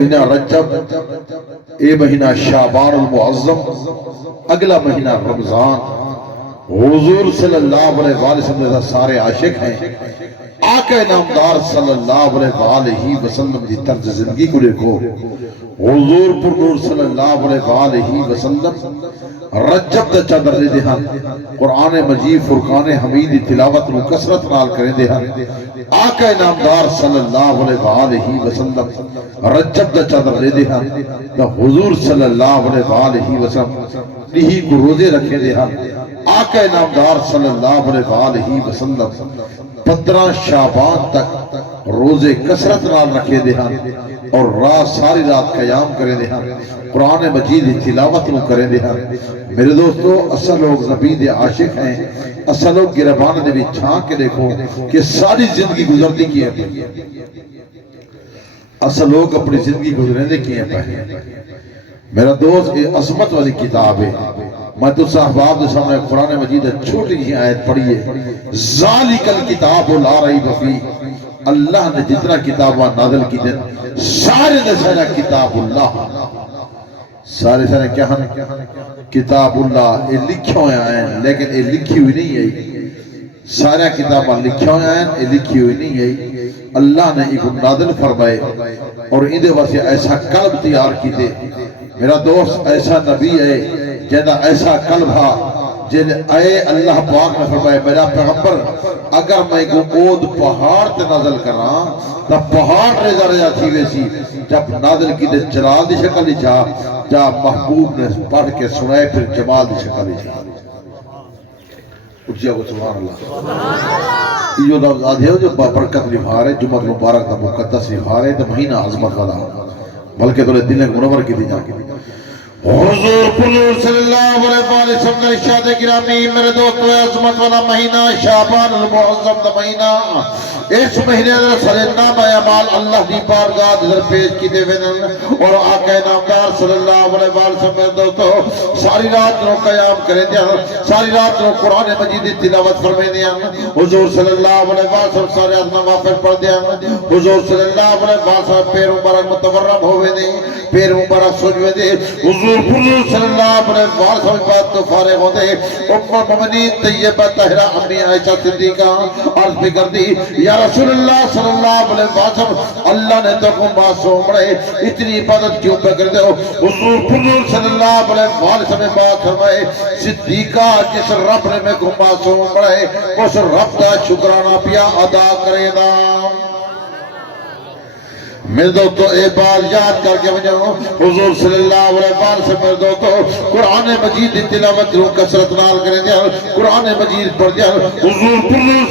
مہینہ رجب، اے مہینہ شعبان المعظم، اگلا مہینہ رمضان۔ حضور صلی اللہ علیہ وسلم سارے عاشق ہیں۔ آقا نامدار صلی اللہ علیہ وسلم کی طرز زندگی کو دیکھو۔ حضور پر نور صلی اللہ علیہ وسلم رجب دا چادر دے دے ہن، قرآن مجید فرقان حمید تلاوت نو کثرت نال کریں دے ہن۔ آقا نامدار صلی اللہ علیہ وسلم رجب دا چادر دے دے ہن، دا حضور صلی اللہ علیہ وسلم لہی کو روزے رکھے دے ہن۔ آقا نامدار صلی اللہ علیہ وسلم 15 شعبان تک روزے کثرت نال رکھے دے ہن اور رات ساری رات قیام کرے دے ہن، قرآن مجید تلاوت نو کرے دے ہن۔ میرے دوستو، اصل لوگ نبی دے عاشق ہیں۔ اصل لوگ گربان دے بھی چھان کے دیکھو کہ ساری زندگی گزرتی کی ہے۔ اصل لوگ اپنی زندگی گزرنے کی ہے پہلے۔ میرا دوست، یہ عظمت والی کتاب ہے۔ میں تو صاحباب دے سامنے قرآن مجید چھوٹی ہی آیت پڑھیے، ذالک الکتاب لا ریب فیہ۔ اللہ نے جتنا کتابہ نازل کی دن سارے نے سارا کتاب اللہ، سارے سارے کیا ہیں؟ کتاب اللہ۔ یہ لکھے ہوئے ہیں لیکن یہ لکھی ہوئی نہیں ہے۔ سارے کتابہ لکھے ہوئے ہیں، یہ لکھی ہوئی نہیں ہے۔ اللہ نے ایک نازل فرمائے اور اندے واسے ایسا قلب تیار کی دے۔ میرا دوست، ایسا نبی ہے جیدہ ایسا قلب ہے جن اے اللہ پاک نے فرمائے میرا پیغمبر اگر میں کو اود پہاڑ تے نازل کراں تا پہاڑ ریزہ ریزہ تھی ویسی۔ جب نازل کی دے جلال دی شکل ہی جا جا محبوب نے پڑھ کے سنائے پھر جمال دی شکل ہی جا۔ اٹھیا کو سبحان اللہ۔ یہ لفظ آدھے ہو جو برکت نبھارے، جمعہ مبارک دا مقدس نبھارے دا مہینہ عظمت والا، بلکہ تو دل منور کی دی جا کے حضور پنور صلی اللہ علیہ وسلم ارشاد گرامی، میرے دوستو، عظمت والا مہینہ شعبان المعظم دا مہینہ، اس مہینے در سرنام اعمال اللہ دی بارگاہ در پیش کی دے ونن اور آقا نامدار صلی اللہ علیہ وسلم میرے دوستو ساری رات نو قیام کریں دیا، ساری رات نو قرآن مجید تلاوت فرمائیں دیا۔ حضور صلی اللہ علیہ وسلم سارے آدم وافر پڑھ دیا۔ حضور صلی اللہ علیہ وسلم پیر مبارک متورم ہوئے دے، پیر مبارک سجوے دے۔ حضور صلی اللہ علیہ وسلم بات تو فارغ ہو دے۔ ام المؤمنین طیبہ طاہرہ امی عائشہ صدیقہ عرض بھی کر دی، یا رسول اللہ صلی اللہ علیہ وسلم اللہ نے تو کو معصوم رہے، اتنی عبادت کیوں پہ کر دے ہو؟ حضور صلی اللہ علیہ وسلم بات فرمائے، صدیقہ جس رب نے میں کو معصوم رہے اس رب کا شکرانہ پیا ادا کرے دا۔ میرے دوستو، اے بات یاد کر کے بجاؤں، حضور صلی اللہ علیہ وسلم میرے دوستو قرآن مجید تلاوت رو کثرت نال کریں دیا، قرآن مجید پڑھ دیا۔ حضور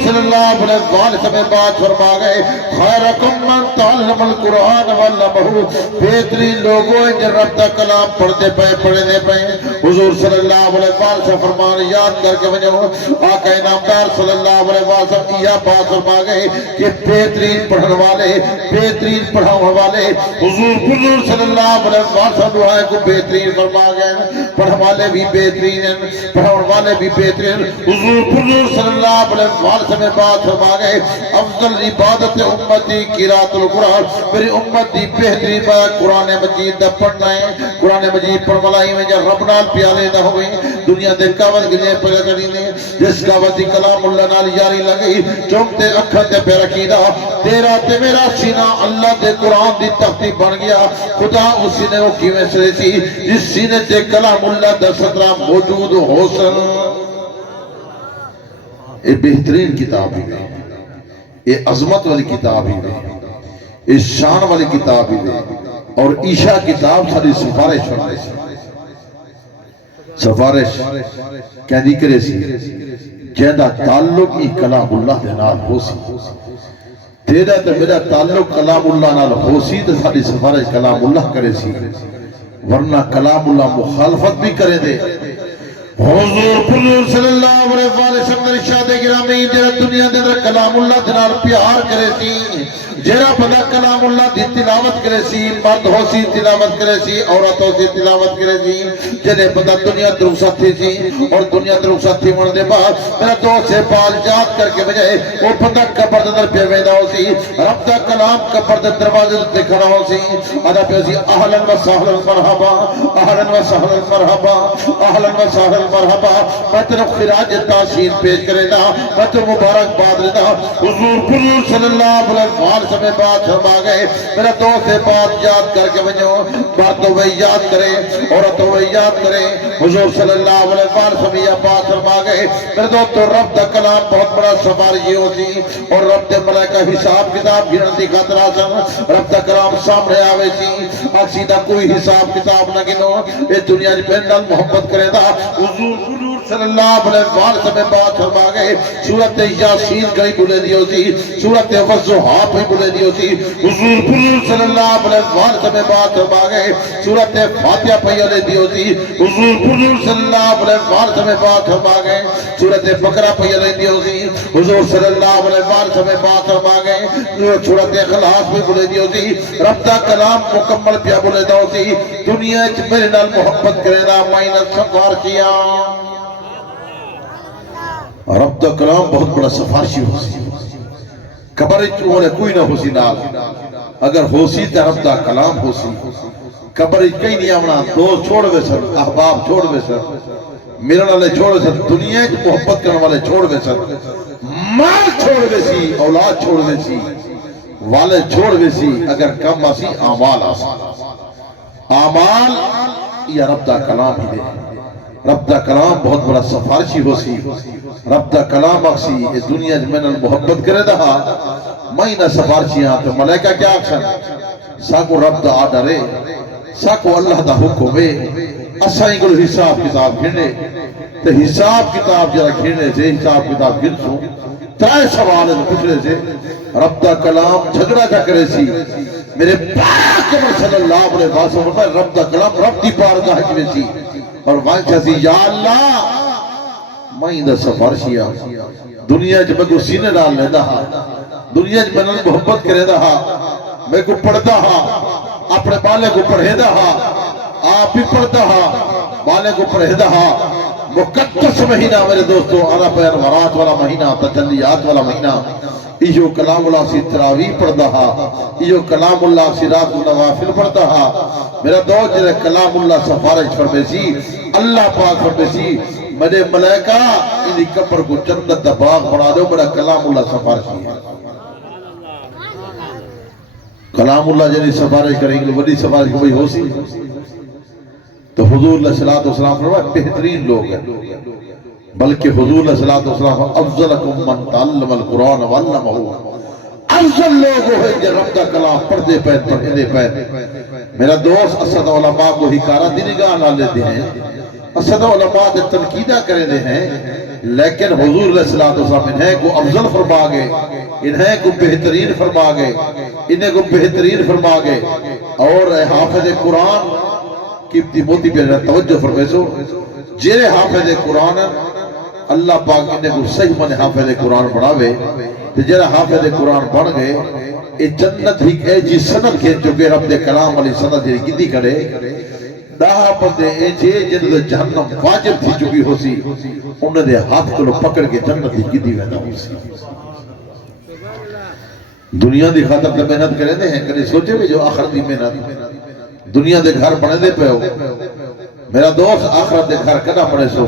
صلی اللہ علیہ وسلم بات فرما گئے، خیرکم من تعلم القرآن وعلمہ، بہترین لوگوں جن رب دا کلام پڑھتے پئے پڑھنے پئے۔ حضور صلی اللہ علیہ وسلم فرمان یاد کر کے بجاؤں، آقا نامدار صلی اللہ علیہ وسلم یہ بات فرما گئے کہ بہترین پڑھن والے، بہترین پڑھن والے حضور صلی اللہ علیہ وسلم دعائیں کو بہترین فرما گئے، پڑھنے والے بھی بہترین ہیں، پڑھنے والے بھی بہترین۔ حضور صلی اللہ علیہ وسلم بات فرما گئے، افضل عبادت امتی قرات القرآن، میری امت دی بہترین بات قرآن مجید دا پڑھنا ہے۔ قرآن مجید پڑھ ملائی میں جب رب نال پیالے نہ ہوئی دنیا دے کاوت گلے پڑھا کری نے، جس کاوت دی کلام اللہ نال یاری لگئی چومتے اکھر تے پہ رکھی دا، تیرا تے میرا سینہ اللہ دے قرآن دی تختی بن گیا۔ خدا اس سینے کو کیویں سرے سی جس سینے تے کلام اللہ دا سترہ موجود ہو سن۔ یہ بہترین کتاب ہی ہے، یہ عظمت والی کتاب ہی ہے، یہ شان والی کتاب ہی ہے، اور عشاء کتاب ساری سفارش فرمائے سی، سفارش کہنی کرے سی جیندہ تعلق ہی کلام اللہ دے نال ہو سی۔ تیرا تو میرا تعلق کلام اللہ نال ہو سی تو ساری سفارش کلام اللہ کرے سی، ورنہ کلام اللہ مخالفت بھی کرے دے۔ حضور صلی اللہ علیہ وسلم نے ارشاد گرامی جڑا دنیا دے اندر کلام اللہ دے نال پیار کرے سی جڑا بندہ کلام اللہ دی تلاوت کرے سی مرد ہو سی تلاوت کرے سی عورت ہو سی تلاوت کرے سی جڑے بندہ دنیا تے رخصت تھی سی اور دنیا تے رخصت تھی من دے بعد میرا دوست سے بال یاد کر کے بجائے وہ بندہ قبر دے اندر پہ ویندا ہو سی رب دا کلام قبر دے دروازے تے کھڑا ہو سی ادا پہ سی اہلا و سہلا مرحبا اہلا و سہلا مرحبا اہلا و سہلا مرحبا میں تیرے خراج تحسین پیش کرے گا میں تو مبارک باد رہا حضور صلی اللہ علیہ وسلم میں بات فرما گئے میرا دوست سے بات یاد کر کے بنو باتوں میں یاد کرے عورتوں میں یاد کرے حضور صلی اللہ علیہ وسلم یہ بات فرما گئے میرے دوست تو رب دا کلام بہت بڑا سفارشی ہو سی اور رب دے ملائکہ حساب کتاب گھن دی خاطر آسن رب دا کلام سامنے آوے سی اسی دا کوئی حساب کتاب نہ گنو اے دنیا جی پہنڈل محبت کرے دا حضور صلی اللہ علیہ وسلم میں بات فرما گئے سورت یاسین کئی بولے دیو سی سورت وضحا بھی بولے دیو سی حضور صلی اللہ علیہ وسلم میں بات فرما گئے سورت فاتحہ پہلے دیو سی حضور صلی اللہ علیہ وسلم میں بات فرما گئے سورت بقرہ پہلے دیو سی حضور صلی اللہ علیہ وسلم میں بات فرما گئے سورت اخلاص بھی بولے دیو سی رب دا کلام مکمل پیا بولے دیو سی دنیا چ میرے نال محبت کرے دا مائنس سفار کیا رب دا کلام بہت بڑا سفارشی ہو سی قبر چونے کوئی نہ ہو سی نال اگر ہو سی تو رب دا کلام ہو سی قبر کئی نہیں آمنا دوست چھوڑ بے سر احباب چھوڑ بے سر ملن والے چھوڑ بے سر دنیا کی محبت کرنے والے چھوڑ بے سر مال چھوڑ بے سی اولاد چھوڑ بے سی والد چھوڑ بے سی اگر کم آسی آمال آسی آمال یا رب دا کلام ہی دے رب دا کلام بہت بڑا سفارشی ہو سی رب دا کلام اکسی اس دنیا میں محبت کرے دہا مہینہ سفارشی آتے ملائکہ کیا اکشن ساکو رب دا آڈرے ساکو اللہ دا حکمے اسائیں کو حساب کتاب گھنے تو حساب کتاب جرا گھنے سے حساب کتاب گھن سو ترائے سوال ہے پچھلے سے رب دا کلام جھگڑا کا کرے سی میرے پاک صلی اللہ علیہ وسلم رب دا کلام رب دی بارگاہ کی سی اور وانچہ سی یا اللہ میں دا سفارشیا دنیا جب میں کو سینے ڈال لیندہ ہا دنیا جب میں محبت کرے دا ہا میں کو پڑھتا ہا اپنے بالے کو پڑھے دا ہا آپ ہی پڑھتا ہا بالے کو پڑھے دا ہا مقدس مہینہ میرے دوستو آنا پیر ورات والا مہینہ تجلیات والا مہینہ ایو کلام اللہ سی تراویح پڑھتا ہا ایو کلام اللہ سی رات نوافل پڑھتا ہا میرا دوست جنہیں کلام اللہ سفارش فرمے سی اللہ پاک فرمے سی میرے ملائکہ انہی قبر کو جنت باغ بنا دو میرا کلام اللہ سفارشی ہے کلام اللہ جنہی سفارش کریں گے وڈی سفارش کوئی ہو سی تو حضور علیہ السلام فرمائے بہترین لوگ ہیں بلکہ حضور علیہ السلام افضلکم من تعلم القرآن وعلمہ افضل لوگ ہوئے جو رب دا کلام پڑھتے پہنے میرا دوست اسد علماء کو ہکارہ دنگاہ نہ لیتے ہیں اسد علماء دے تنقیدہ کرے دے ہیں لیکن حضور علیہ السلام انہیں کو افضل فرما گئے انہیں کو بہترین فرما گئے انہیں کو بہترین فرما گئے اور حافظ قرآن کی موتی پہ توجہ فرمے سو جیرے حافظ قرآن اللہ پاک انہیں کو صحیح من حافظ قرآن بڑھاوے تو جیرے حافظ قرآن بڑھ گئے اے جنت ہی اے جی سند کے چکے رب دے کلام علی سند جیری کدی کرے داہا پندے اے جے جنت جہنم واجب تھی چکی ہو سی انہیں دے ہاتھ کو پکڑ کے جنت ہی کدی ویدہ ہو سی دنیا دی خاطر دے محنت کرے دے ہیں کدی سوچے بھی جو آخر دی محنت دنیا دے گھر بنے دے پہ ہو میرا دوست آخرت دے گھر کنا پڑے سو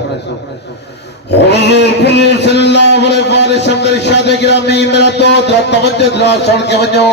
حضور صلی اللہ علیہ وسلم ارشاد گرامی میرا دوست توجہ دلا سن کے ونجو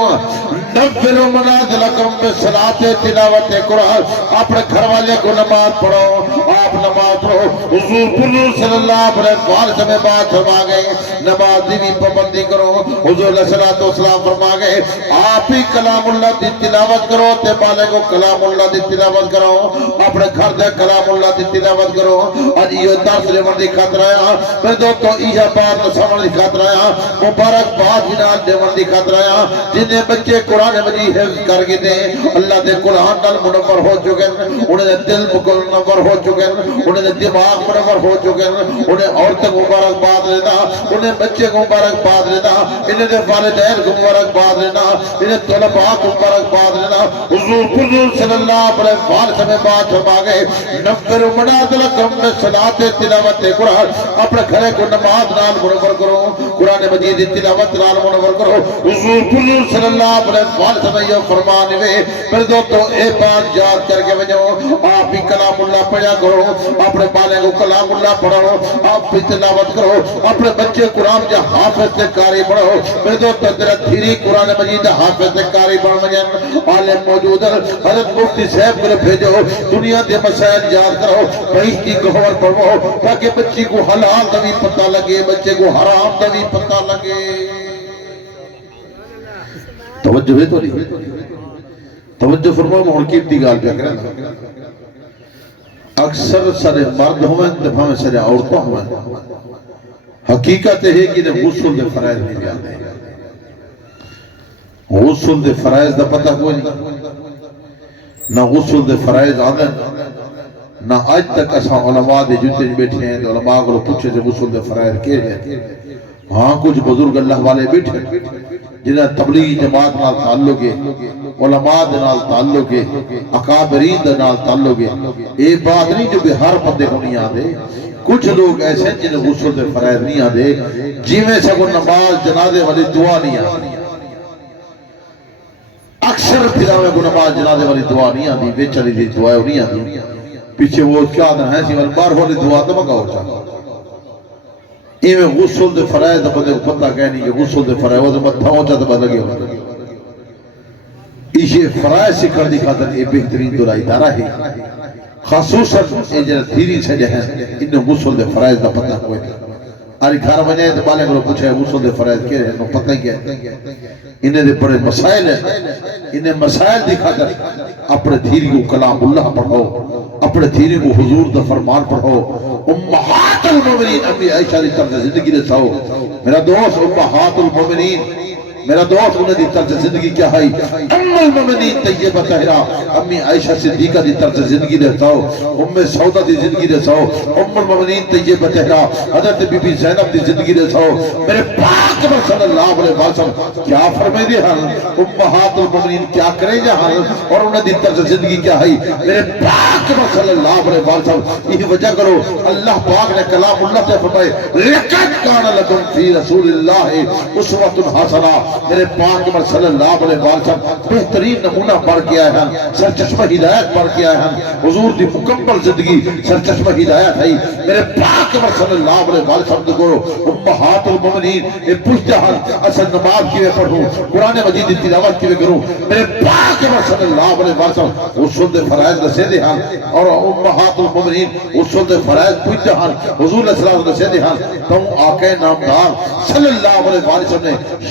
نفر منازلکم بصلاۃ تلاوت قرآن اپنے گھر والے کو نماز پڑھو آپ نماز پڑھو حضور صلی اللہ علیہ وسلم بات فرما گئے نماز دی پابندی کرو حضور علیہ السلام فرما گئے آپ ہی کلام اللہ دی تلاوت کرو تے بالے کو کلام اللہ دی تلاوت کرو اپنے گھر دے کلام اللہ دی تلاوت کرو اج یہ درس لیون دی خاطر آیا میں دوستو یہ بات سمجھن دی خاطر آیا مبارک باد جناب دیون دی خاطر آیا جن بچے کو قرآن مجید حفظ کر کے دیں اللہ دے قرآن نال منور ہو چکے انہیں دے دل منور ہو چکے انہیں دے دماغ منور ہو چکے انہیں عورتوں کو مبارکباد لینا انہیں بچے کو مبارکباد لینا انہیں دے والدین کو مبارکباد لینا انہیں طلباء کو مبارکباد لینا حضور صلی اللہ علیہ وسلم بات فرما گئے نفر مناد لکم میں صلاۃ تلاوت قرآن اپنے گھرے کو نماز نال منور کرو قرآن مجید تلاوت نال منور کرو حضور صلی اللہ علیہ وسلم یہ فرمانے میں پھر دوستو اے بات یاد کر کے وجہ آپ بھی کلام اللہ پڑھا کرو اپنے بالے کو کلام اللہ پڑھو آپ بھی تلاوت کرو اپنے بچے قرآن جا حافظ سے کاری پڑھو پھر دوستو تیرا دھیری قرآن مجید حافظ سے کاری پڑھ مجھے عالم موجود ہے حضرت مفتی صاحب کو بھیجو دنیا دے مسائل یاد کرو بہشتی گہور پڑھو تاکہ بچی کو حلال دا بھی پتہ لگے بچے کو حرام دا بھی پتہ لگے توجہ ہے تو نہیں توجہ فرماؤ محرکیب دی گال پہ کریں اکثر سارے مرد ہوئے دفعہ میں سارے عورتوں ہوئے حقیقت ہے کہ غسل دے فرائض نہیں جاتے غسل دے فرائض دا پتہ کوئی نہیں نہ غسل دے فرائض آدھن نہ آج تک ایسا علماء دے جتے بیٹھے ہیں علماء کو پوچھے سے غسل دے فرائض کے ہیں ہاں کچھ بزرگ اللہ والے بیٹھے جنہیں تبلیغی جماعت نال تعلق ہے علماء دے نال تعلق ہے اکابرین دے نال تعلق ہے یہ بات نہیں جو کہ ہر بندے کو نہیں آدھے کچھ لوگ ایسے ہیں جنہیں غسل دے فرائض نہیں آدھے جیویں سے وہ نماز جنازے والی دعا نہیں آدھی اکثر پھراوے کو نماز جنازے والی دعا نہیں آدھی بے چلی دی دعا نہیں آدھی پیچھے وہ کیا آدھا ہے سی والبار والی دعا تو مگا ہو چاہتا ایویں غسل دے فرائض دا بندے کو پتہ کہنی کہ غسل دے فرائض وہ متھا ہو چاہتا بند لگے ہوتا اسے فرائض سکھر دی خاطر یہ بہترین دلائی دارہ ہے خصوصاً یہ جنہ دھیری سے جہاں انہوں غسل دے فرائض دا پتہ کوئی تھا آری گھر میں جائے تو بالے کو پوچھے غسل دے فرائض کیا ہے انہوں پتہ ہی کیا ہے انہیں دے بڑے مسائل ہیں انہیں مسائل دکھا کر اپنے دھیری کو کلام اللہ پڑھو اپنے دھیری کو حضور دا فرمان پڑھو امہات المومنین امی عائشہ دی طرز زندگی دے ساؤ میرا دوست امہات المومنین میرا دوست انہیں دی طرز زندگی کیا ہے ام المومنین طیبہ طاہرہ امی عائشہ صدیقہ دی طرز زندگی دے ساؤ ام سعودہ دی زندگی دے ساؤ ام المومنین طیبہ طاہرہ حضرت بی بی زینب دی زندگی دے ساؤ میرے پاک صلی اللہ علیہ وسلم کیا فرمائے دے ہاں امہات المومنین کیا کریں جہاں اور انہیں دی طرز زندگی کیا ہے میرے پاک صلی اللہ علیہ وسلم یہ وجہ کرو اللہ پاک نے کلام اللہ سے فرمائے لَقَدْ كَانَ لَكُمْ فِي رَسُولِ اللَّهِ أُسْوَةٌ حَسَنَةٌ میرے پاک صلی اللہ علیہ وسلم بہترین نمونہ پڑھ کے آئے ہیں سرچشمہ ہدایت پڑھ کے آئے ہیں حضور دی مکمل زندگی سرچشمہ ہدایت ہے میرے پاک صلی اللہ علیہ وسلم کو امہات المومنین یہ پوچھتے ہیں اصل نماز کیوے پڑھوں قرآن مجید دی تلاوت کیوے کروں میرے پاک صلی اللہ علیہ وسلم اصول دے فرائض دسے دے ہیں اور امہات المومنین اصول دے فرائض پوچھتے ہیں حضور علیہ السلام دسے دے ہیں تو آقا نامدار صلی اللہ علیہ وسلم نے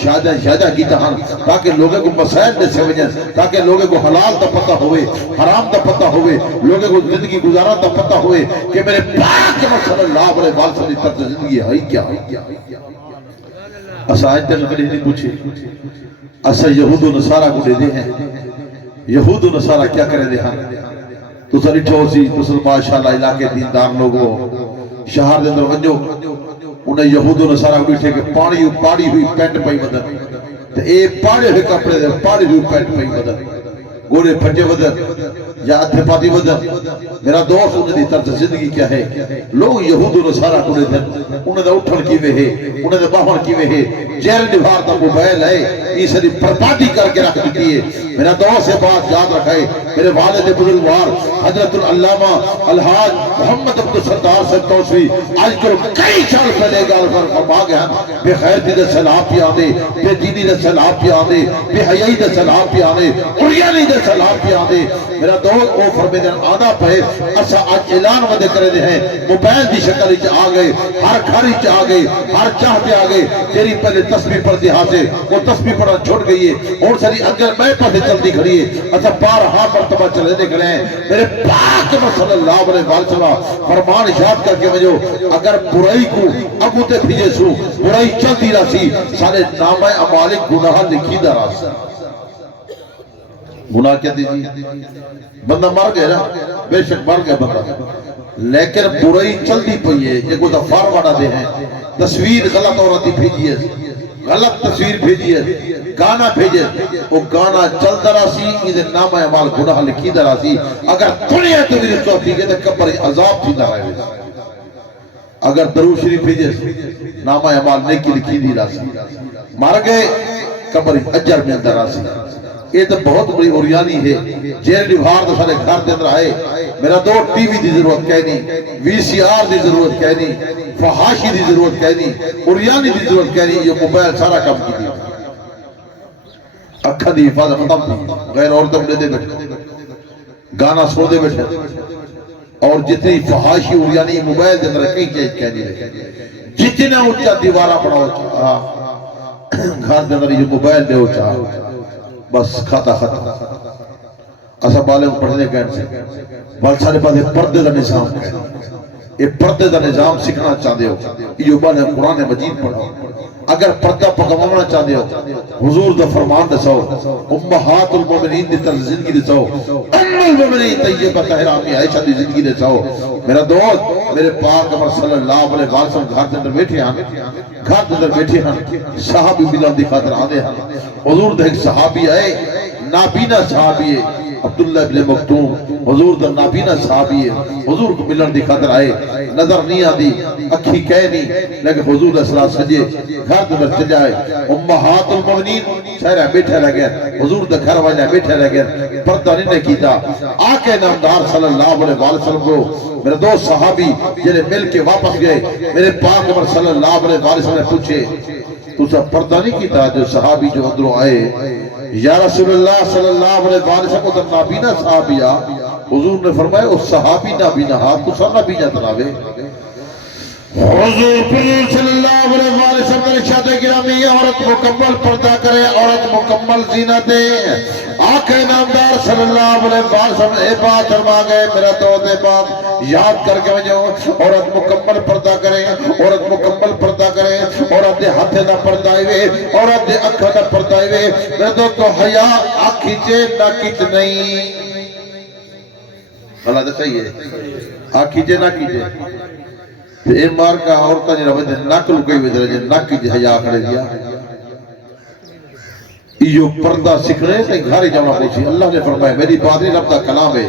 شاہدہ کی تہاں تاکہ لوگوں کو مسائل دے سے وجہ تاکہ لوگوں کو حلال دا پتہ ہوئے حرام دا پتہ ہوئے لوگوں کو زندگی گزارا دا پتہ ہوئے کہ میرے پاک صلی اللہ علیہ وسلم کی طرف زندگی ہے کیا اسا آج تک کبھی نہیں پوچھے اسا یہود و نصارہ کو دے دے ہیں یہود و نصارہ کیا کرے دے ہیں تو ساری ٹھوسی تو سن ماشاءاللہ علاقے دیندار لوگوں شہر دے اندر ونجو انہیں یہود و نصارہ کو بیٹھے کہ پاڑی ہوئی پینٹ پائی بدن تو اے پاڑے ہوئے کپڑے دے پاڑی ہوئی پینٹ پائی بدن گوڑے پھٹے بدن یا اتھے پاتی بدن میرا دوست انہیں دی طرز زندگی کیا ہے لوگ یہود و نصارہ کو دے انہیں دا اٹھن کیوے ہے انہیں دا باہن کیوے ہے جہر نبھار دا موبائل ہے اس نے بربادی کر کے رکھ دیتی ہے میرا دوست سے بات یاد رکھائے میرے والد بزرگوار حضرت العلامہ الحاج محمد عبد الستار سے توسوی آج کرو کئی سال پہلے گال پر فرما گیا بے خیرتی دے سلام پی آنے بے دینی دے سلام پی آنے بے حیائی دے سلام پی آنے اوریانی دے سلام پی آنے میرا دوست او فرمے دن آدھا پہے اسا آج اعلان ودے کرے دے ہیں موبائل دی شکل چ آ گئے ہر گھر چ آ گئے ہر چاہتے آ گئے تیری پہلے تسبیح پڑھتے ہاں سے وہ تسبیح پڑھنا چھوڑ گئی ہے اور ساری اگر میں پاسے چلتی کھڑی ہے اسا بارہا مرتبہ چلے دے کرے ہیں میرے پاک صلی اللہ علیہ وسلم فرمان ارشاد کر کے مجھو اگر برائی کو ابو تے بھیجے سو برائی چلتی رہی سارے نامہ امالک گناہ لکھی دا راست گناہ کیا دیجیے بندہ مر گیا نا بے شک مر گیا بندہ لیکن برائی چلتی پئی ہے یہ کوئی دفار وانا دے ہیں تصویر غلط عورتی بھیجی ہے غلط تصویر بھیجی ہے گانا بھیجے وہ گانا چل درہ سی ادھے نام اعمال گناہ لکھی درہ سی اگر دنیا تو میری چوتھی گئے تو کبر عذاب تھی درہ ہے اگر درود شریف بھیجے نام اعمال نیکی لکھی دی رہا سی مار گئے کبر اجر میں اندر رہا سی یہ تو بہت بڑی اوریانی ہے جیل لیوار تو سارے گھر دے اندر آئے میرا دو ٹی وی دی ضرورت کہنی وی سی آر دی ضرورت کہنی فحاشی دی ضرورت کہنی اوریانی دی ضرورت کہنی یہ موبائل سارا کام کی دی اکھا دی حفاظت ختم تھی غیر عورتوں لے دے بیٹھے گانا سو دے بیٹھے اور جتنی فحاشی اوریانی موبائل دے اندر کئی چیز کہنی رہے جتنا اچھا دیوارہ پڑا ہوتا گھر دے اندر یہ موبائل دے ہوتا بس کھاتا ایسا بالے کو پڑھنے کہنے سے بال سارے پاس پردے دا نظام کہنے یہ پردے دا نظام سکھنا چاہتے ہو یہ بالے قرآن مجید پڑھو اگر پردہ پکمانا چاہتے ہو حضور دا فرمان دسو امہات المومنین دی طرز زندگی دسو ام المومنین طیبہ تحرامی عائشہ دی زندگی دسو میرا دوست میرے پاک عمر صلی اللہ علیہ وسلم گھر دے اندر بیٹھے ہیں گھر دے اندر بیٹھے ہیں صحابی ملان دی خاطر آدھے ہیں حضور دا ایک صحابی آئے نابینا صحابی ہے عبداللہ ابن مکتوم حضور دا نابینا صحابی ہے حضور کو ملن دی خاطر آئے نظر نہیں آدھی اکھی کہہ نہیں لیکن حضور علیہ السلام سجے گھر دے چل جائے امہات المومنین شہرہ بیٹھے رہ گئے حضور دا گھر واجہ بیٹھے رہ گئے پردہ نہیں کیتا آکے نامدار صلی اللہ علیہ وسلم کو میرے دو صحابی جنہیں مل کے واپس گئے میرے پاک عمر صلی اللہ علیہ وسلم نے پوچھے تو سب پردہ نہیں کیتا جو صحابی جو اندروں آئے یا رسول اللہ صلی اللہ علیہ وسلم کو در نابینا صحابیہ حضور نے فرمایا اس صحابی نابینا ہاتھ تو سب نابینا تلاوے حضور صلی اللہ علیہ وسلم نے ارشاد گرامی عورت مکمل پردہ کرے عورت مکمل زینت دے آقا نامدار صلی اللہ علیہ وسلم اے بات فرما گئے میرا دوست اے بات یاد کر کے وجہ عورت مکمل پردہ کرے عورت مکمل پردہ کرے عورت دے ہاتھ نہ پردہ ہوئے عورت دے اکھا نہ پردہ ہوئے میرا دوست تو حیا آنکھی چے نہ کچھ نہیں اللہ دے صحیح ہے آنکھی چے نہ کیجے اے مار کا عورتہ جنہا وجہ ناک لکئی وجہ جنہا ناک کی حیا کھڑے دیا یہ پردہ سکھنے سے گھاری جمع پوچھی اللہ نے فرمایا میری بات نہیں رب دا کلام ہے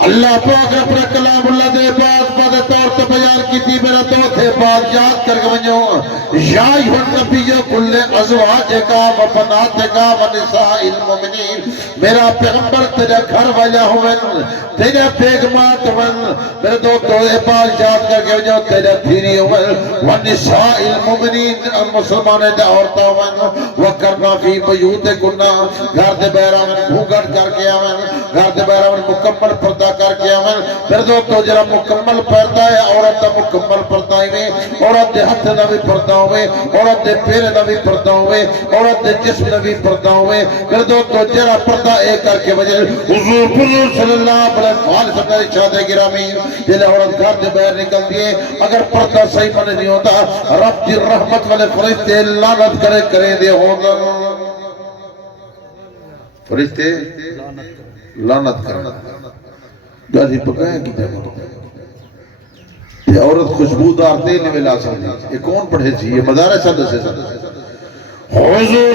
اللہ پاک اپنا کلام اللہ دے بات طور سے بیان کی تھی میرا دوست ہے بات یاد کر کے ونجو یا ایوہ نبی کل ازواج کا و بنات کا و نساء المومنین میرا پیغمبر تیرا گھر والا ہوئن تیرا بیگمات ہوئن میرے دوست ہے بات یاد کر کے ونجو تیرا بھیری ہوئن و نساء المومنین مسلمان دے عورتا ہوئن و کرنا فی بیوت کننا گھر دے بیران بھوگڑ کر کے آئین گھر دے بیران مکمل پردہ کر کے آمین پھر دو تو جرا مکمل پردہ ہے عورت دا مکمل پردہ ہوئے عورت دے ہاتھ نہ بھی پردہ ہوئے عورت دے پیر نہ بھی پردہ ہوئے عورت دے جسم نہ بھی پردہ ہوئے پھر دو تو جرا پردہ ایک کر کے وجہ حضور صلی اللہ علیہ وسلم نے ارشاد گرامی جلے عورت گھر دے باہر نکل دیے اگر پردہ صحیح بنے نہیں ہوتا رب کی رحمت والے فرشتے لعنت کرے دے ہوگا فرشتے لعنت کرنا گاڑی پکائیں کی جگہ یہ عورت خوشبودار تیل میں لا سکتی یہ کون پڑھے تھی یہ مدارہ صدر سے حضور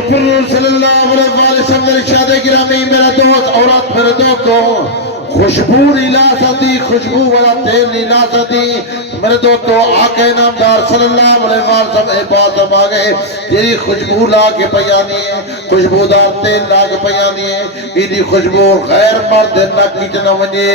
صلی اللہ علیہ وسلم نے ارشاد گرامی میرا دوست عورت میرے دوست کو خوشبو نہیں لا سکتی خوشبو والا تیل نہیں لا سکتی میرے دوستو آقا نامدار صلی اللہ علیہ وسلم اے بات ہم آگئے تیری خوشبو لا کے پیانی ہے خوشبودار تیل لا کے پیانی ہے ایدی خوشبو غیر مرد نہ کیچنا ونجے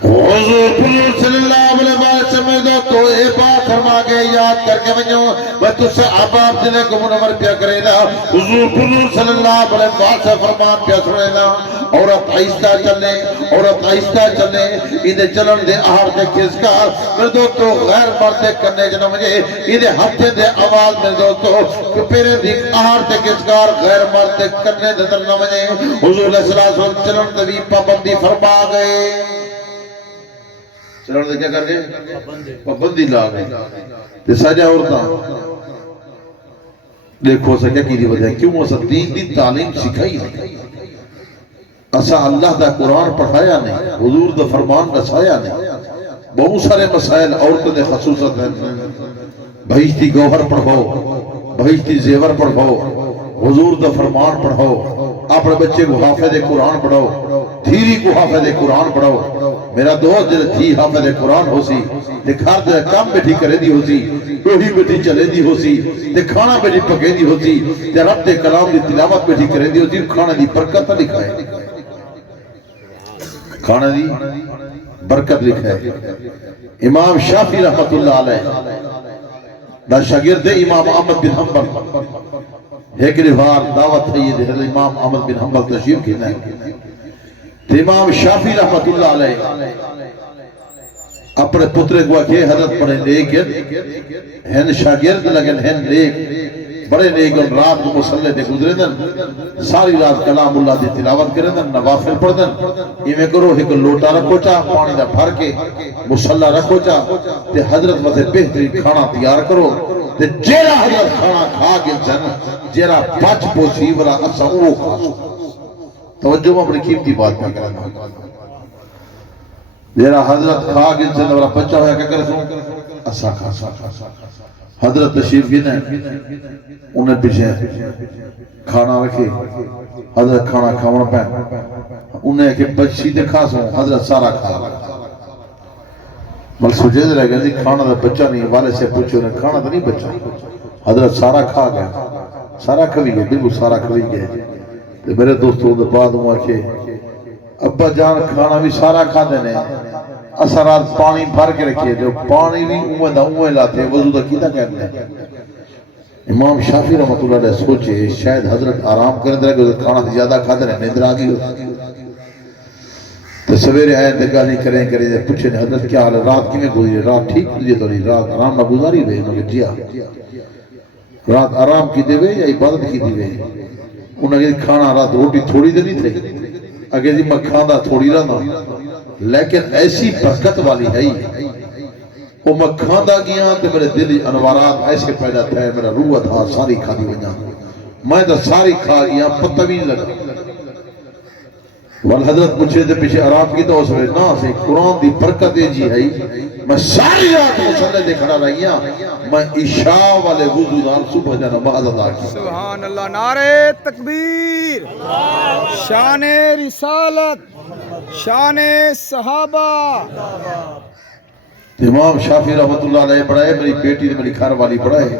حضور صلی اللہ علیہ وسلم تو اے بات ہم آگئے یاد کر کے ونجو میں تُس سے عباب دلے کو منور پیا کرے دا حضور صلی اللہ علیہ وسلم فرمان پیا سنے دا عورت آئستہ چلے عورت آئستہ چلے ایدے چلن دے آہار دے کسکار میرے دوستو غیر مرد کرنے جنہ مجھے ایدے ہفتے دے آواز میرے دوستو پیرے دی آہار دے کسکار غیر مرد کرنے دے در نہ مجھے حضور علیہ السلام چلن دے بھی پابندی فرما گئے چلن دے کیا کر گئے پابندی لا گئے تے سجا عورتاں دیکھو سا کیا کی دی وجہ کیوں اسا دین دی تعلیم سکھائی نہیں، اسا اللہ دا قرآن پڑھایا نہیں، حضور دا فرمان رسایا نہیں۔ بہت سارے مسائل عورتوں نے خصوصاً بہشتی گوہر پڑھو، بہشتی زیور پڑھو، حضور دا فرمان پڑھو، اپنے بچے کو حافظ قرآن پڑھو، دھیری کو حافظ قرآن پڑھو۔ میرا دوست جلے دھی حافظ قرآن ہو سی دکھار دے کام بیٹھی کرے دی ہو سی، روحی بیٹھی چلے دی ہو سی، دکھانا بیٹھی پکے دی ہو سی، جب رب دے کلام دی تلاوت بیٹھی کرے دی ہو سی، کھانا دی برکت لکھائے، کھانا دی برکت لکھائے۔ امام شافعی رحمت اللہ علیہ دا شاگرد امام احمد بن حنبل ایک روار دعوت ہے یہ امام احمد بن حنبل تشریف کی ہے تو امام شافعی رحمت اللہ علیہ اپنے پترے کو کہ حضرت پڑھے لیکن ہن شاگرد لگن ہن لیک بڑے لیکن رات کو مسلح دے گزرے دن ساری رات کلام اللہ دی تلاوت کرے دن نوافل پڑھ دن ایمیں کرو ایک لوٹا رکھو چاہ پانی دا بھر کے مسلح رکھو چاہ تے حضرت واسے بہترین کھانا تیار کرو تے جیرا حضرت کھانا کھا کے جن جیرا بچ پوچھی والا اسا وہ کھا توجہ میں اپنی قیمتی بات پہ کرنا جیرا حضرت کھا کے جن والا بچہ ہویا کیا کرے سو اسا کھا حضرت تشریف گئے انہیں پیچھے کھانا رکھے حضرت کھانا کھانا پہ انہیں کہ بچی دے کھا سو حضرت سارا کھا مل سجید رہ گئے کھانا دا بچہ نہیں والے سے پوچھے انہیں کھانا دا نہیں بچہ حضرت سارا کھا گیا سارا کھوی گئے بالکل سارا کھوی گئے تو میرے دوستوں دے بعد ہوا کہ ابا جان کھانا بھی سارا کھا دینے اثرات پانی بھر کے رکھئے جو پانی بھی اوہ دا اوہ لاتے وضو دا کیتا کہتے ہیں امام شافعی رحمت اللہ علیہ سوچے شاید حضرت آرام کرنے دے رہے کھانا زیادہ کھا دینے نیندر آگئی ہو تو سویرے آئے دکھا نہیں کریں پوچھے حضرت کیا حال ہے رات کی میں گزری رات ٹھیک گزری تو نہیں رات آرام نہ گزاری ہوئے مگر جیا رات آرام کی دے ہوئے یا عبادت کی دے ہوئے انہوں نے کھانا رات روٹی تھوڑی دے نہیں تھے اگر جی میں کھانا تھوڑی رہنا لیکن ایسی برکت والی ہے وہ میں کھانا گیا تو میرے دل انوارات ایسے پیدا تھے میرا روح تھا ساری کھا دی بنا میں تو ساری کھا گیا پتہ بھی نہیں لگا والحضرت پوچھے تھے پیچھے آرام کی تو اس میں نا سے قرآن دی برکت جی ہے میں ساری رات مسلح دے کھڑا رہیا میں عشاء والے وضو نال صبح جا نماز ادا کی سبحان اللہ نعرہ تکبیر شان رسالت شان صحابہ امام شافعی رحمت اللہ علیہ پڑھائے میری بیٹی نے میری گھر والی پڑھائے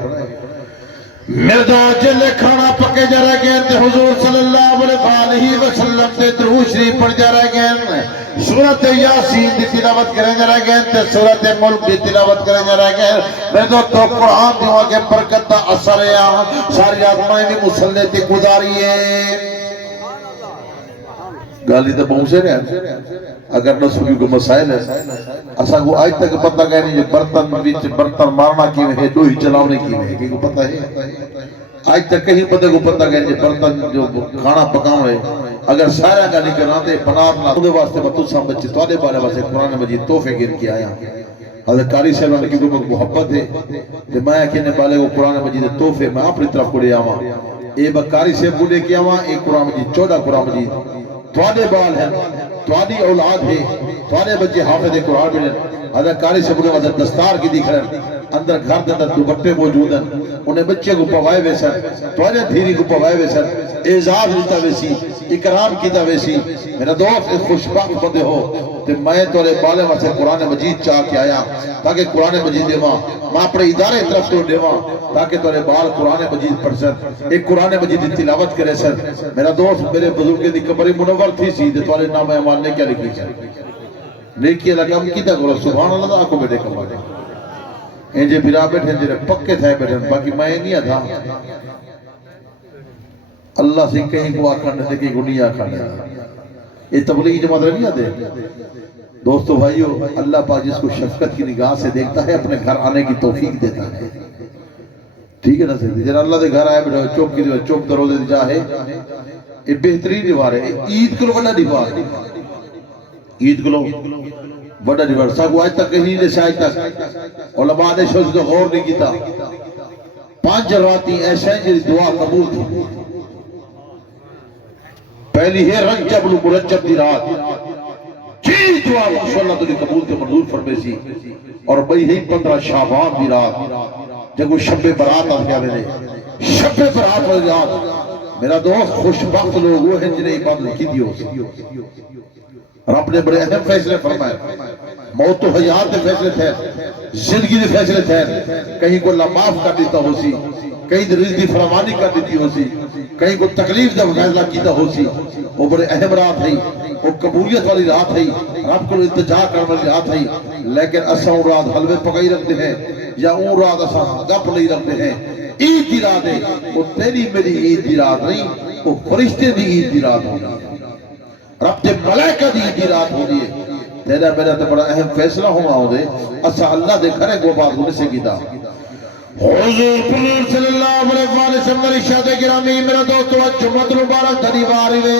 میرے دو جلے کھانا پکے جا رہ گئے تھے حضور صلی اللہ علیہ وسلم تے درود شریف پڑھ جا رہ گئے سورت یاسین دی تلاوت کریں جا رہ گئے تے سورت ملک دی تلاوت کریں جا رہ گئے میرے دو تو قرآن دیوں کے برکت دا اثر ہے ساری آدمائیں بھی مسلح تے گزاری ہے گالی تے بہت سے رہے اگر نسوی کو مسائل ہے اسا کو آج تک پتہ گئے نہیں برتن مارنا کیوں ہے دو ہی چلاونے کیوں ہے کہ کو پتہ ہے آج تک کہیں پتہ کو پتہ گئے نہیں برتن جو کھانا پکاؤں ہے اگر سارا کا نہیں کراتے بنانا دے واسطے بطو سام بچے توڑے بارے واسطے قرآن مجید توفے گر کے آیا حضرت قاری صاحب نے کی کو محبت ہے کہ میں کہنے والے کو قرآن مجید توفے میں اپنی طرف کو لے آواں اے بکاری صاحب کو لے کے آواں ایک قرآن مجید 14 قرآن مجید توڑے بال ہیں توڑی اولاد ہے توڑے بچے حافظ قرآن ملن حضرت قاری صاحب نے حضرت دستار کی دیکھ رہے ہیں اندر گھر دے اندر دوپٹے موجود ہیں انہیں بچے کو پوائے ویسن توڑے دھیری کو پوائے ویسن اعزاز لیتا ویسی اکرام کیتا ویسی میرا دوست ایک خوشبخت بندے ہو تو میں تورے بالے واسے قرآن مجید چاہ کے آیا تاکہ قرآن مجید دیواں میں اپنے ادارے طرف تو دیواں تاکہ تورے بال قرآن مجید پڑھ سن ایک قرآن مجید تلاوت کرے سن میرا دوست میرے بزرگ دی قبر منور تھی سی دے تورے نام امان نے کیا لکھی سن نیکی اللہ کام کیتا کرو سبحان اللہ دا آنکھوں بیٹے کمانے انجھے بھرا بیٹھے انجھے پکے تھے بیٹھے باقی میں نہیں تھا اللہ سے کہیں کو آکھانے دے کہ گنی آکھانے دے یہ تبلیغ جماعت نہیں آتے دوستو بھائیو اللہ پاک جس کو شفقت کی نگاہ سے دیکھتا ہے اپنے گھر آنے کی توفیق دیتا ہے ٹھیک ہے نا سیدھی جنہا اللہ دے گھر آئے بیٹھو چوک کی دیوار چوک دروزے دی جاہے یہ بہترین دیوار ہے عید کلو بڑا دیوار عید کلو بڑا دیوار ساکو آج تک کہیں نہیں سے آج تک علماء نے شوز کو غور نہیں کیتا 5 راتی ایسا ہے جی دعا قبول تھی پہلی ہے رجب المرجب دی رات جی دعا ماشاءاللہ تو قبول تھی منظور فرمے سی اور بھئی ہے 15 شعبان دی رات جب شب برات آ گیا میرے شب برات والی رات میرا دوست خوشبخت لوگ وہ ہیں جنہیں عبادت کی دی ہو سی رب نے بڑے اہم فیصلے فرمائے موت و حیات دے فیصلے تھے زندگی دے فیصلے تھے کہیں کو اللہ معاف کر دیتا ہو سی کہیں رزق دی فراوانی کر دیتی ہو سی کہیں کو تکلیف دا فیصلہ کیتا ہو سی وہ بڑے اہم رات ہے وہ قبولیت والی رات ہے رب کو التجا کرنے والی رات ہے لیکن اساں رات حلوے پکائی رکھتے ہیں یا اون رات اساں گپ نہیں رکھتے ہیں عید دی رات ہے وہ تیری میری عید دی رات نہیں وہ فرشتے دی عید دی رات ہوگی رب دے ملائکہ دی عید دی رات ہوگی تیرا میرا تو بڑا اہم فیصلہ ہونا ہو دے اسا اللہ دے گھرے کو بات ہونے سے کیتا حضور صلی اللہ علیہ وسلم ارشاد گرامی میرا دوستو جمعۃ المبارک دری واری وے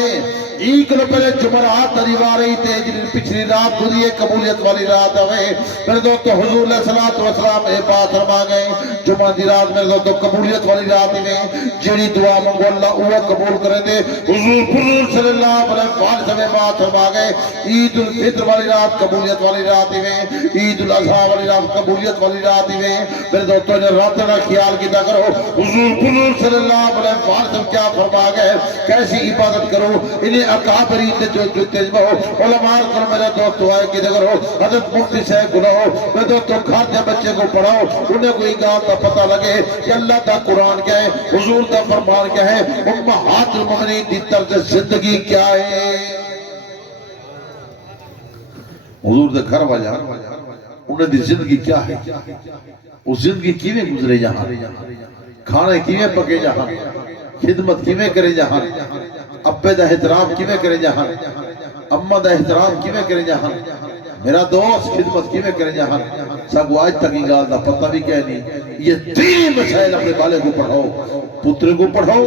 ایک لو پہلے جمعرات دری واری تے جن پچھلی رات گزری قبولیت والی رات ہوئے میرے دوستو حضور علیہ الصلوۃ والسلام اے بات فرما گئے جمعہ دی رات میرے دوستو قبولیت والی رات میں جڑی دعا منگو اللہ وہ قبول کرے دے حضور صلی اللہ علیہ وسلم بات فرما گئے عید الفطر والی رات قبولیت والی رات میں عید الاضحیٰ والی رات قبولیت والی رات میں میرے دوستو نے رات کا خیال کیتا کرو حضور صلی اللہ علیہ وسلم کیا فرما گئے کیسی عبادت کرو انہیں اکابری جو تجمع ہو علماء کرو میرے دوستو آئے کی کرو حضرت مفتی سے گناہو میرے دوستو گھر دے بچے کو پڑھاؤ انہیں کوئی گال کا پتہ لگے کہ اللہ دا قرآن کیا ہے حضور دا فرمان کیا ہے امہات المؤمنین دی طرز زندگی کیا ہے حضور دے گھر والا انہیں دی زندگی کیا ہے اس زندگی کیویں گزرے جہاں کھانے کیویں پکے جہاں خدمت کیویں کرے جہاں ابے دا احترام کیویں کرے جہاں اماں دا احترام کیویں کرے جہاں میرا دوست خدمت کیویں کرے جہاں سگو آج تک گال دا پتہ بھی کہہ نہیں یہ تین مسائل اپنے بالے کو پڑھاؤ پتر کو پڑھاؤ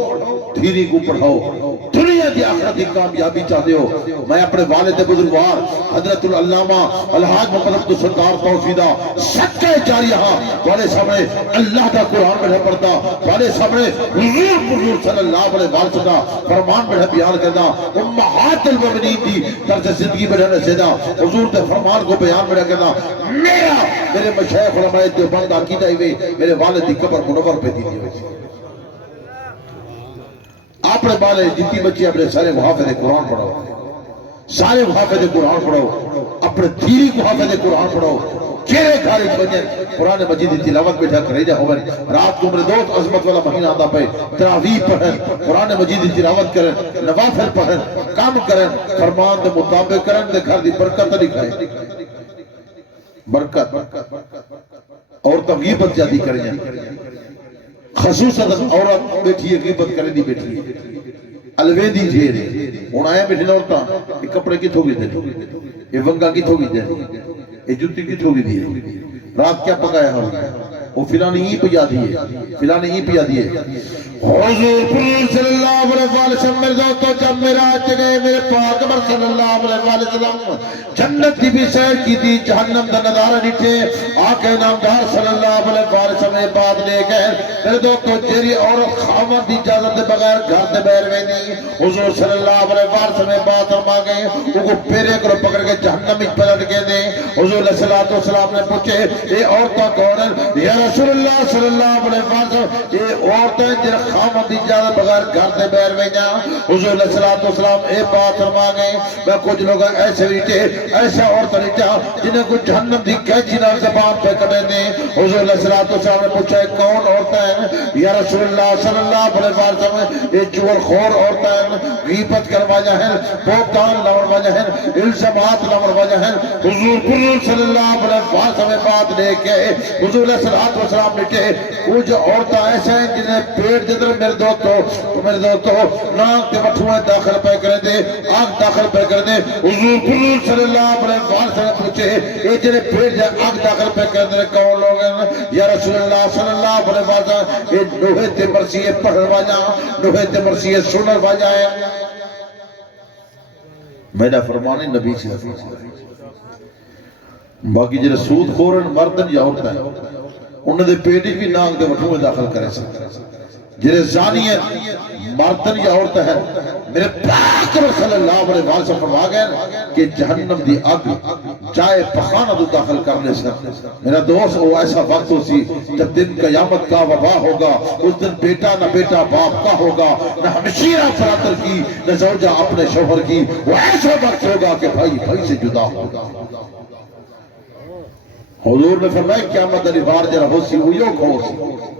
دھیری کو پڑھاؤ دنیا کی آخرت کی کامیابی چاہتے ہو میں اپنے والد بزرگوار حضرت العلامہ الحاج محمد عبد الستار توفیدہ صدقہ جاریہ والے سامنے اللہ کا قرآن میں پڑھتا والے سامنے حضور صلی اللہ علیہ وسلم فرمان میں بیان کرنا امہات المؤمنین دی طرز زندگی میں رہنے سے حضور کے فرمان کو بیان میں کرنا میرے مشایخ علماء دیوبند عقیدہ ہوئے میرے والد کی قبر منور پہ دی ہوئی اپنے بالے جتنی بچے اپنے سارے محافظ قرآن پڑھو سارے محافظ قرآن پڑھو اپنے دھیری محافظ قرآن پڑھو کیرے کھارے بنین قرآن مجید تلاوت بیٹھا کرے جا ہوگا رات کو میرے دوست عظمت والا مہینہ آتا پہ تراویح پڑھیں قرآن مجید تلاوت کریں نوافل پڑھیں کام کریں فرمان دے مطابق کریں دے گھر دی برکت دکھائیں برکت اور غیبت زیادی کریں خصوصاً عورت بیٹھی ہے غیبت کرے دی بیٹھی ہے الوے دی جھیر ہے ہون آئے بیٹھے عورتاں یہ کپڑے کی تھوگی دے یہ ونگا کی تھوگی دے یہ جوتی کی تھوگی دی رات کیا پکایا ہو وہ فلانی ہی پیا دیئے فلانی ہی پیا دیئے حضور صلی اللہ علیہ وسلم میرے دوستو جب میرا گئے میرے پاک عمر صلی اللہ علیہ وسلم جنت کی بھی سیر کی تھی جہنم دا نظارہ نٹھے آقا نامدار صلی اللہ علیہ وسلم بات لے گئے میرے دوستو جیری اور خامد دی اجازت دے بغیر گھر دے بیر میں نہیں حضور صلی اللہ علیہ وسلم بات ہم آگئے وہ کو پیرے کرو پکڑ کے جہنم میں پلٹ کے دیں حضور صلی اللہ علیہ وسلم نے پوچھے اے عورتہ کون یا رسول اللہ صلی اللہ علیہ وسلم اے عورتیں جن خامد دی اجازت بغیر گھر دے بیر میں جا حضور صلی اللہ علیہ وسلم اے بات ہم آگئے میں کچھ لوگ ایسے ریٹے ایسا عورتہ ریٹا جنہیں کچھ جہنم دی کہچی نہ زبان پہ کٹے دیں حضور صلی اللہ علیہ وسلم نے پوچھا کون عورتہ ہیں یا رسول اللہ صلی اللہ علیہ وسلم اے چور خور عورتہ ہیں غیبت کر واجہ ہیں بہتان لور واجہ ہیں الزامات لور واجہ ہیں حضور صلی اللہ علیہ وسلم بات لے کے حضور صلی اللہ علیہ وسلم بیٹے کچھ عورتہ ایسے ہیں جنہیں پیٹ جدر میرے دوستو ناک کے مٹھوئے داخل پہ کرے دے آگ داخل پہ کرے دے حضور صلی اللہ علیہ وسلم پوچھے اے جنہیں پیٹ جائے آگ داخل پہ کرے دے کون لوگ ہیں یا رسول اللہ صلی اللہ علیہ وسلم اے نوحے تے مرسیے پڑھن واجہ نوحے تے مرسیے سنر واجہ ہے میرا فرمانی نبی سے باقی جنہیں سود خورن مردن یا عورتیں انہوں نے پیٹی بھی ناک دے وٹھوں میں داخل کرے سکتے جنہیں زانیت مردن یا عورت ہے میرے پاک صلی اللہ علیہ وآلہ سے فرما گئے کہ جہنم دی اگ جائے پخانہ تو داخل کرنے سے میرا دوست وہ ایسا وقت ہوسی جب دن قیامت کا وبا ہوگا اس دن بیٹا نہ بیٹا باپ کا ہوگا نہ ہمشیرہ فراتر کی نہ زوجہ اپنے شوہر کی وہ ایسا وقت ہوگا کہ بھائی سے جدا ہوگا حضور نے فرمایا قیامت علی بار جرہ ہوسی ہوئیوں کو ہوسی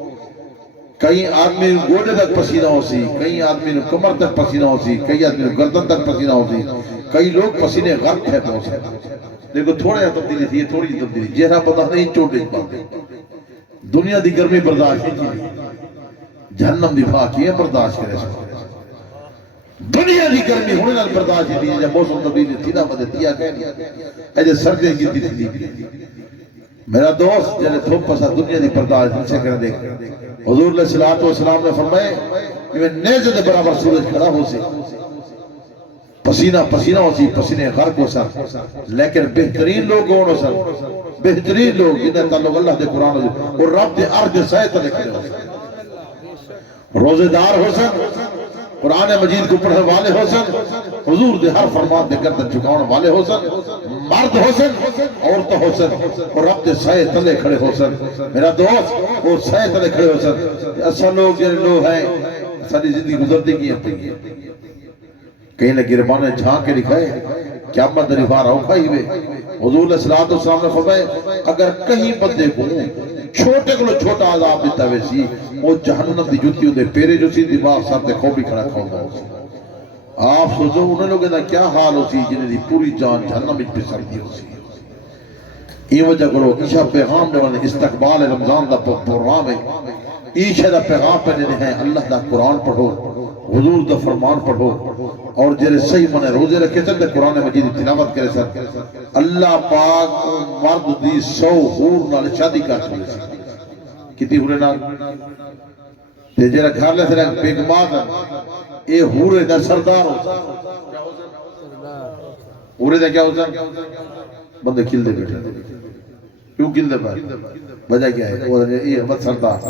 کئی آدمی گوڑے تک پسینہ ہوسی کئی آدمی کمر تک پسینہ ہوسی کئی آدمی گردن تک پسینہ ہوسی کئی لوگ پسینے غرق ہے پہنچ ہے لیکن تھوڑے تبدیلی تھی تھوڑی تبدیلی جہرہ پتہ نہیں چوٹے پاتے دنیا دی گرمی برداشت کی جہنم دی پاکی ہے برداشت کرے سکتے دنیا دی گرمی ہونے نال برداشت کی جب موسم تبدیلی تھی نہ بدتیا کہنی ایجے سردے کی تھی میرا دوست جنہیں تھوپ پسا دنیا دی برداشت ان سے کر دے حضور علیہ السلام نے فرمائے کہ میں نیزے دے برابر سورج کھڑا ہو سی پسینہ ہو سی پسینے غرق ہو سر لیکن بہترین لوگ ہو سر بہترین لوگ جنہیں تعلق اللہ دے قرآن ہو اور رب دے عرض سائے تلے کھڑے ہو سر روزے دار ہو سر قرآن مجید کو پڑھنے والے ہو سن حضور دے ہر فرمان دے گردن چکاؤن والے ہو سن مرد ہو سن عورت ہو سن اور رب دے سائے تلے کھڑے ہو سن میرا دوست وہ سائے تلے کھڑے ہو سن اصلا لوگ جنہیں لوگ ہیں ساری زندگی گزرتی کی ہیں کہیں لگی ربانے جھانک کے لکھائے قیامت دریفار اوکھا ہی ہوئے حضور علیہ السلام نے فرمائے اگر کہیں بندے کو چھوٹے کو چھوٹا عذاب دیتا ویسی وہ جہنم دی جوتی ہوتے پیرے جو سی دماغ ساتھ دے خوبی کھڑا کھاؤ گا آپ سوچو انہیں لوگوں نے کیا حال ہو سی جنہیں دی پوری جان جہنم اچھ پہ سردی ہو سی یہ وجہ کرو عیشہ پیغام نے استقبال رمضان دا پروگرام ہے عیشہ دا پیغام پہ دینے ہیں اللہ دا قرآن پڑھو حضور دا فرمان پڑھو اور جنہیں صحیح منے روزے رکھے سن دے قرآن مجید تلاوت کرے سن اللہ پاک مرد دی 100 حور نال شادی کر چلے سن کتنی حورے نال تے جنہیں گھر لے سن بیگ ماں اے حورے دا سردار ہو حورے دا کیا ہو سن بندے کھل دے بیٹھے کیوں کھل دے بیٹھے وجہ کیا ہے یہ حمد سردار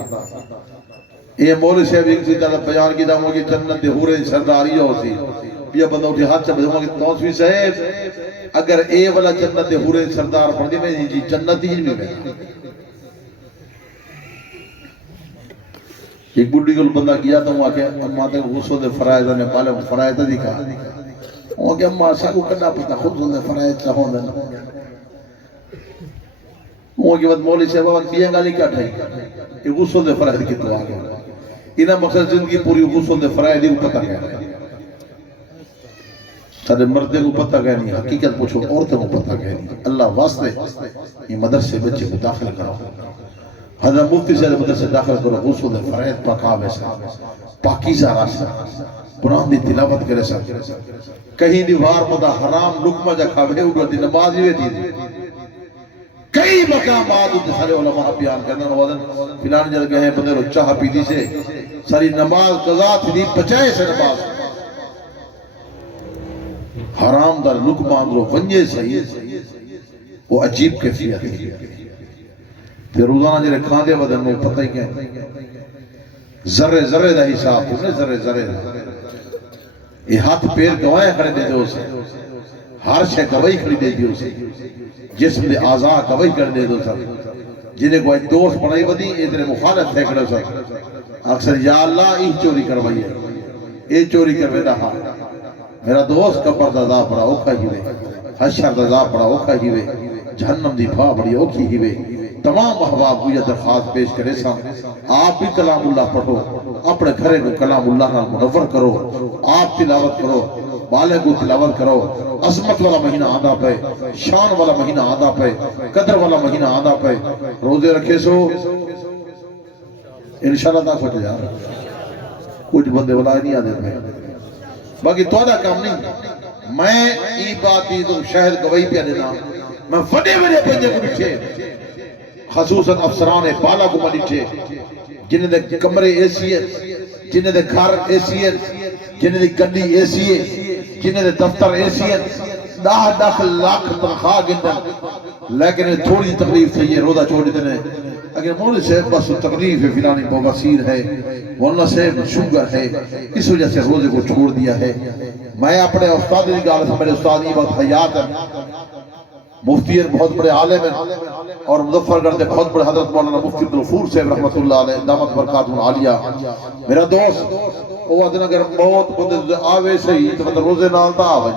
یہ مولی صاحب ایک سی جانا بیان کی داموں کی جنت دے حورے سرداری ہو سی یہ بندہ اٹھے ہاتھ سے بدھوں گا کہ نوسوی صاحب اگر اے والا جنت دے حورے سردار پڑھ دی میں جی جنت ہی نہیں میں ایک بڑی کو بندہ کیا تھا وہاں کہ اممہ تے غصو دے فرائضہ نے پالے فرائضہ دکھا وہاں کہ اممہ سا کو کرنا پتا خود دے فرائض چاہوں دے وہاں کی بعد مولی صاحب وہاں بیاں گالی کاٹھائی یہ غصو دے فرائض کی تو آگے انہاں مقصد زندگی پوری غصو دے فرائض کو پتہ کہہ رہے ہیں سارے مردے کو پتہ کہہ نہیں حقیقت پوچھو عورتوں کو پتہ کہہ نہیں اللہ واسطے یہ مدرسے بچے کو داخل کرو حضرت مفتی سے مدرسے داخل کرو غسل فرائض پاکاوے سے پاکیزہ راسا قرآن دی تلاوت کرے سا کہیں دیوار مدہ حرام لکمہ جا کھاوے اڑو دی نماز ہوئے تھی کئی مقامات ہوتے سارے علماء بیان کرنا نوازن فلان جل گئے ہیں بندے رو چاہ پیدی سے ساری نماز قضا تھی بچائے سے نماز حرام در لکمہ اندرو ونجے صحیح وہ عجیب کیفیت ہے پھر روزانہ جلے کھاندے بدن میں پتہ ہی کیا ذرے ذرے دا حساب ہونے ذرے ذرے دا یہ ہاتھ پیر گوائیں کھڑے دے دو سے ہر شے گواہی کھڑی دے دیو سے جسم دے آزا گواہی کر دے دو سر جنہیں کوئی دوست بنائی بدی ادھر مخالف ہے کھڑے سر اکثر یا اللہ ای چوری کروائی ہے ای چوری کروے دا ہاں میرا دوست کبر دا دا بڑا اوکھا ہی وے حشر دا دا بڑا اوکھا ہی وے جہنم دی بھا بڑی اوکھی ہی وے تمام احباب کو یہ درخواست پیش کرے سا آپ بھی کلام اللہ پڑھو اپنے گھرے کو کلام اللہ نال منور کرو آپ تلاوت کرو بالے کو تلاوت کرو عظمت والا مہینہ آدھا پہ شان والا مہینہ آدھا پہ قدر والا مہینہ آدھا پہ روزے رکھے سو انشاءاللہ تا کچھ جا کچھ بندے والا نہیں آدھے میں باقی تو آدھا کام نہیں میں ای بات دی تو شہد گواہی پہ دینا میں وڈے وڈے بندے کو بچھے خصوصاً افسران بالا کو مڈیٹھے جنہیں دے کمرے ایسی ہے جنہیں دے گھر ایسی ہے جنہیں دے گنڈی ایسی ہے جنہیں دے دفتر ایسی ہے 10 لاکھ تنخواہ گندن لیکن تھوڑی تکلیف سے یہ روزہ چھوڑ دیتے ہیں اگر مولوی صاحب بس تکلیف ہے فلانی بواسیر ہے مولانا صاحب شوگر ہے اس وجہ سے روزے کو چھوڑ دیا ہے. میں اپنے استاد کی گال سے میرے استاد یہ بات حیات ہے مفتی بہت بڑے عالم ہیں اور مظفر گڑھ کے بہت بڑے حضرت مولانا مفتی عبدالغفور صاحب رحمۃ اللہ علیہ دامت برکاتہ العالیہ میرا دوست وہ دن اگر موت بندے آوے صحیح تو مطلب روزے نال تا آوے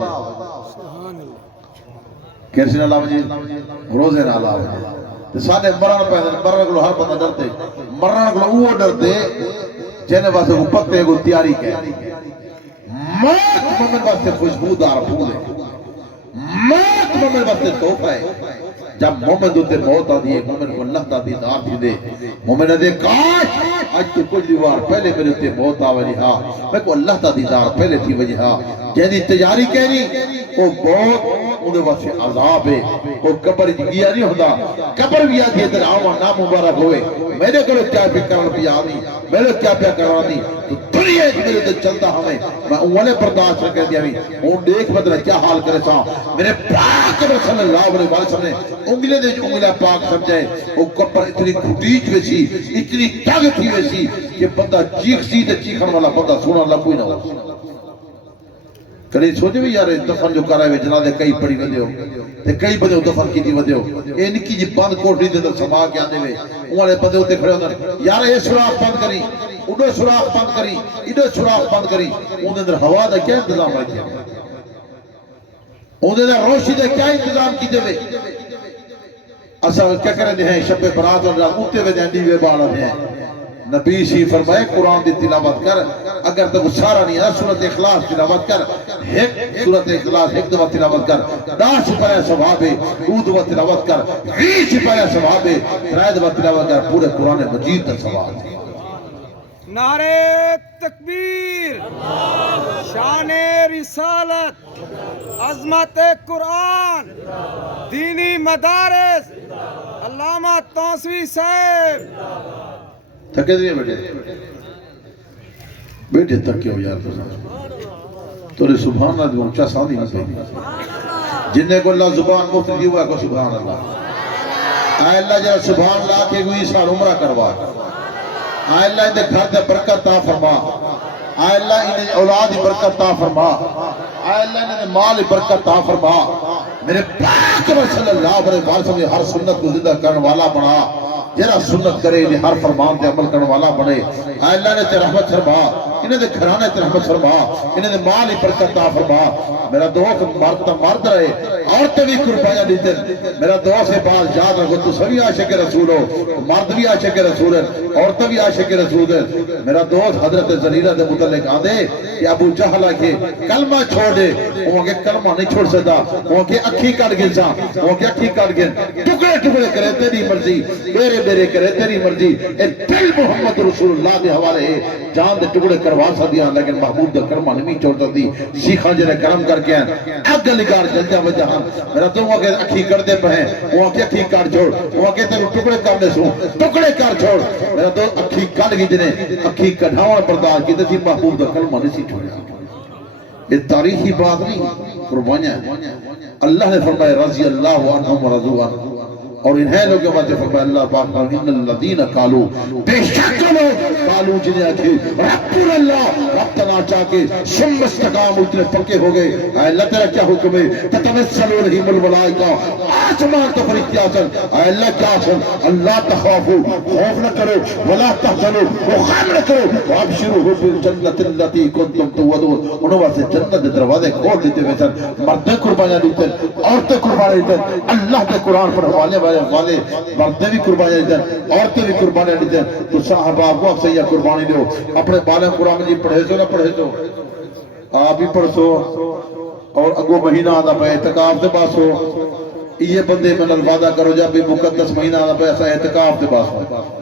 کیسے نال آوے روزے نال آوے تو سانے مرن پیدا مرن کو ہر بندہ ڈرتے مرن کو وہ ڈرتے جنہیں واسے کو پتے کو تیاری کہہ موت مومن واسے خوشبودار پھول ہے موت مومن واسطے تحفہ ہے. جب مومن دوتے موت آدھی ہے مومن کو اللہ تا دیدار تھی دے مومن دے کاش آج تو کچھ دیوار پہلے میرے تے موت آوے ہاں میں کو اللہ تا دیدار پہلے تھی وجہ ہاں جہدی تجاری کہنی وہ موت انہیں واسے عذاب ہے وہ قبر گیا نہیں ہوتا قبر بھی آدھی ہے تر آوان نامبارک ہوئے میرے کرو کیا بھی کرنا پی آنی میرے کیا پیا کرانی تو دنیا ایک میرے تے چلتا ہمیں میں اوالے برداشت رکھ دیا بھی اون دیکھ بدلہ کیا حال کرے ساں میرے پاک صلی اللہ علیہ وسلم نے انگلے دے انگلہ پاک سمجھائے وہ کپر اتنی کھٹیج ویسی اتنی طاقت تھی ویسی کہ بندہ چیخ سی تے چیخن والا بندہ سونا اللہ کوئی نہ ہو. کلی سوچے بھی یار دفن جو کرائے ہوئے جنازے کئی پڑی ودے ہو تے کئی بندے دفن کی دی ودے ہو اے نکی جی بند کوٹری دے اندر سما کے آنے ہوئے انہوں بندے ہوتے کھڑے ہوتے یار اے سوراخ بند کری انہوں سوراخ بند کری انہوں سوراخ بند کری انہوں اندر ہوا دا کیا انتظام رکھیا انہوں اندر روشی دا کیا انتظام کی دے ہوئے اصل کیا کرنے ہیں شب برات اور رات اوتے ہوئے دینڈی ہوئے بالا ہیں نبی سی فرمائے قرآن دی تلاوت کر اگر تو سارا نہیں ہے سورت اخلاص تلاوت کر ایک سورت اخلاص ایک دفعہ تلاوت کر 10 سپارہ ثواب ہے 2 دفعہ تلاوت کر 20 سپارہ ثواب ہے 3 دفعہ تلاوت کر پورے قرآن مجید کا ثواب ہے. نعرہ تکبیر شان رسالت عظمت قرآن دینی مدارس علامہ توسوی صاحب تھکے دیئے بیٹے تھکے ہو یار تو رے سبحان اللہ اونچا ساندھی نہ پہنی جنہیں کو اللہ زبان مفت دی ہوا کو سبحان اللہ آئے اللہ جا سبحان اللہ کے کوئی سال عمرہ کروا آئے اللہ انہیں گھر دے برکت تا فرما آئے اللہ انہیں اولاد برکت تا فرما آئے اللہ انہیں مال برکت تا فرما میرے پاک صلی اللہ علیہ وسلم ہر سنت کو زندہ کرنے والا بنا جرا سنت کرے انہیں ہر فرمان دے عمل کرنے والا بنے آئے اللہ نے تے رحمت فرما انہیں دے گھرانے تے رحمت فرما انہیں دے مال برکت تا فرما میرا دوست مرد رہے عورتیں بھی قربانیاں دیتے میرا دوست سے بات یاد رکھو تو سبھی عاشق رسول ہو مرد بھی عاشق رسول ہے عورتیں بھی عاشق رسول ہے. میرا دوست حضرت زلیلہ دے متعلق آدھے کہ ابو جہلہ کے کلمہ چھوڑ دے وہ کہ کلمہ نہیں چھوڑ سکتا وہ کہ اکھی کٹ گن سا وہ کہ اکھی کٹ گن ٹکڑے ٹکڑے کرے تیری مرضی میرے میرے کرے تیری مرضی اے دل محمد رسول اللہ دے حوالے ہے جان دے ٹکڑے کروا سکدیاں لیکن محبوب دا کلمہ نہیں چھوڑ سکتی سیکھاں جنہیں کرم کر کے اگ لگار جلدہ وجہاں میرا تو وہ کہ اکھی کر دے پہیں وہ کہ اکھی کٹ چھوڑ وہ کہ تیرے ٹکڑے کر دے سوں ٹکڑے کر چھوڑ میرا تو اکھی کٹ گی جنہیں اکھی کٹھاوڑ برداشت کی تے محبوب دا کلمہ نہیں چھوڑا. یہ تاریخی بات نہیں قربانیاں اللہ نے فرمایا رضی اللہ عنہم ورضوا اور انہیں لوگوں بات فرمایا اللہ پاک ان الذین قالوا بے شک لوگ قالوا جنہیں آکھے رب اللہ رب تنا چاہ کے ثم استقاموا اتنے پکے ہو گئے اے اللہ تیرا کیا حکم ہے تتنزل علیہم الملائکہ آسمان تو فرشتے آسن اے اللہ کیا آسن اللہ تخافوا خوف نہ کرو ولا تحزنوا وغم نہ کرو وابشروا بالجنۃ التي كنتم توعدون انہوں واسطے جنت دے دروازے کھول دیتے ہوئے سن مرد قربانیاں دیتے عورتیں قربانیاں دیتے اللہ کے قرآن پر حوالے والے مردیں بھی قربانیاں دیتے عورتیں بھی قربانیاں دیتے تو صحابہ کو آپ سے یہ قربانی دو اپنے بالیں قرآن مجید پڑھے سو نہ پڑھے سو آپ ہی پڑھ سو اور اگو مہینہ آنا پہ اعتکاف سے باس ہو یہ بندے میں وعدہ کرو جب بھی مقدس مہینہ آنا پہ ایسا اعتکاف سے باس ہو